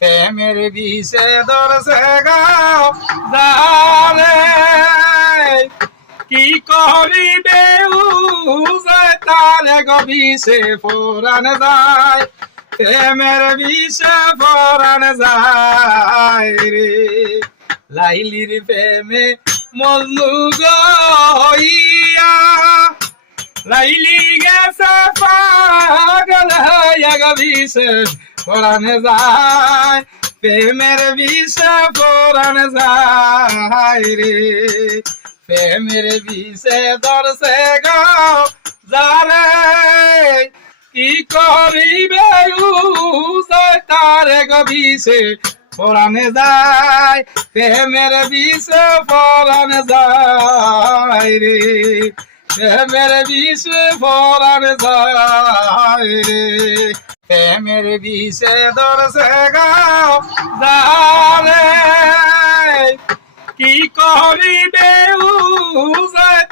প্রেমের বিষে ধরছে গাও জানে কি করিবে উজে তারে গবিষে ফোরান যায় প্রেমের বিষে ফোরান যায় রে লাইলির প্রেমে মজনু গইয়া লাইলি গেছে পাগল হইয়া গবিষে ফোরান যায় প্রেমের বিষে ফোরান যায় রে প্রেমের বিষে ধরছে গো জানে কি করিবে তারে গবিষে পরানে যায় প্রেমের বিষে পরানে যায় রে প্রেমের বিষে পরানে যায় রে প্রেমের বিষে ধরছে গাও জানে কি করিবে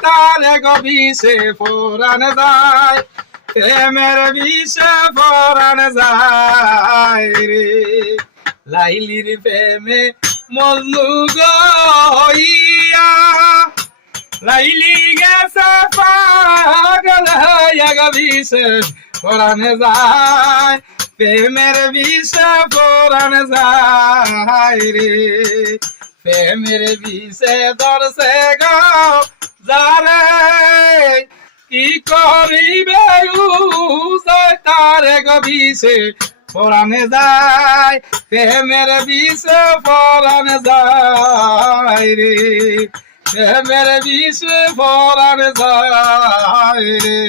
তারে গবিষে পরান যায় প্রেমের বিষে পরান যায় রে লাইলির প্রেমে মজনু গইয়া লাইলি গেছে পাগল হইয়া গবিষে পরান যায় প্রেমের বিষে পরান যায় রে প্রেমের বিষে ধরছে গো জানে কি করিবে তারে গবিষে পরানে যায় প্রেমের বিষে পরানে যায় রে প্রেমের বিষে পরানে যায় রে।